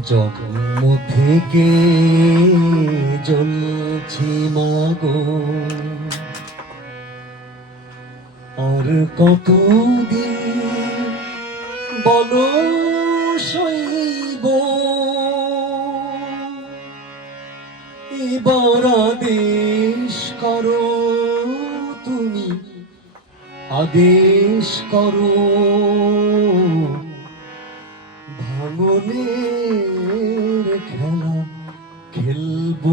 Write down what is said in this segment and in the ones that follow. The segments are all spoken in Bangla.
জন্ম থেকে জ্বলছি মাগো। আর কতদিন বলো সইব? এবার আদেশ করো তুমি আদেশ করো ভাঙনের খেলা খেলব।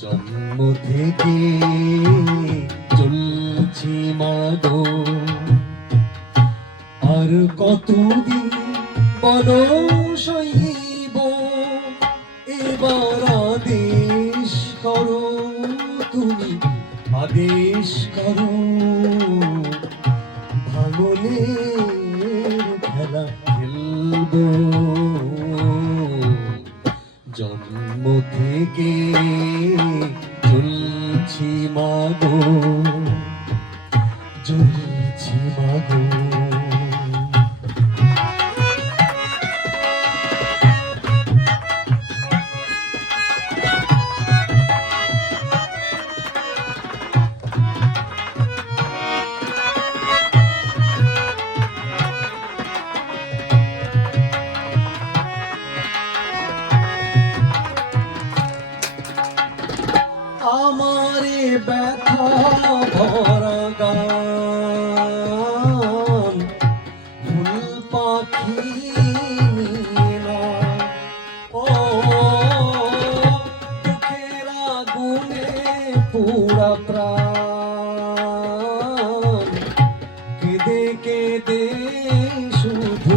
জন্ম থেকে চলছি মাগো আর কতদিন বলো সইব এবার আদেশ করো তুমি, আদেশ করো। খেলব জন্ম থেকে ঝুলছি মাগো ঝুলছি মাগো। ব্যথা ভরা গান ফুল পাখি পুরা প্রাণ। কেঁদে কেঁদে শুধু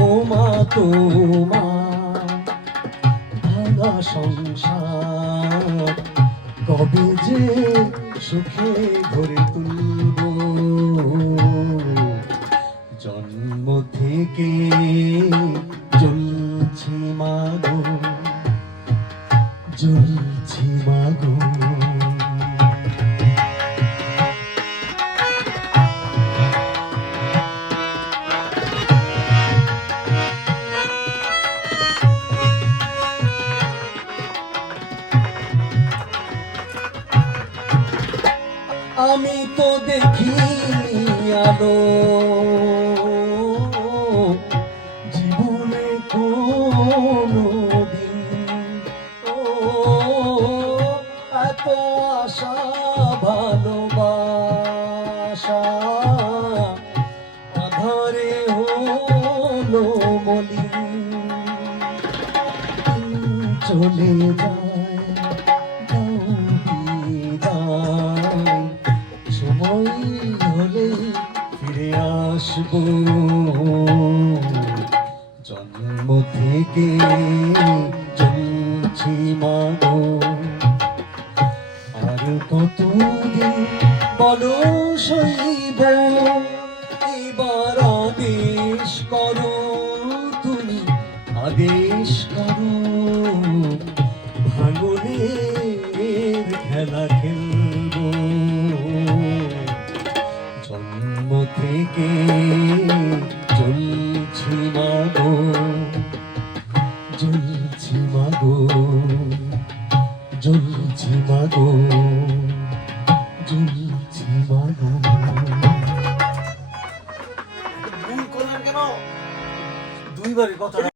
ও মা তোমা ভাঙা সংসার। কবে যে সুখে ঘরে তুলব? জন্ম থেকে আমি তো দেখি আলো। জীবনে কোনো দিন, ও, এত আশা, ভালোবাসা আধারে হলো মলিন। চলে যায় আসব। জন্ম থেকে চলছি মাগো। আর কতদিন বলো সইব এবার আদেশ করো, তুমি আদেশ করো। ভাঙনের খেলা থেকে চলছি মাগো জ্বলছি মাগো জ্বলছি মাগো জ্বলছি মাগো। দুইবারই কথা।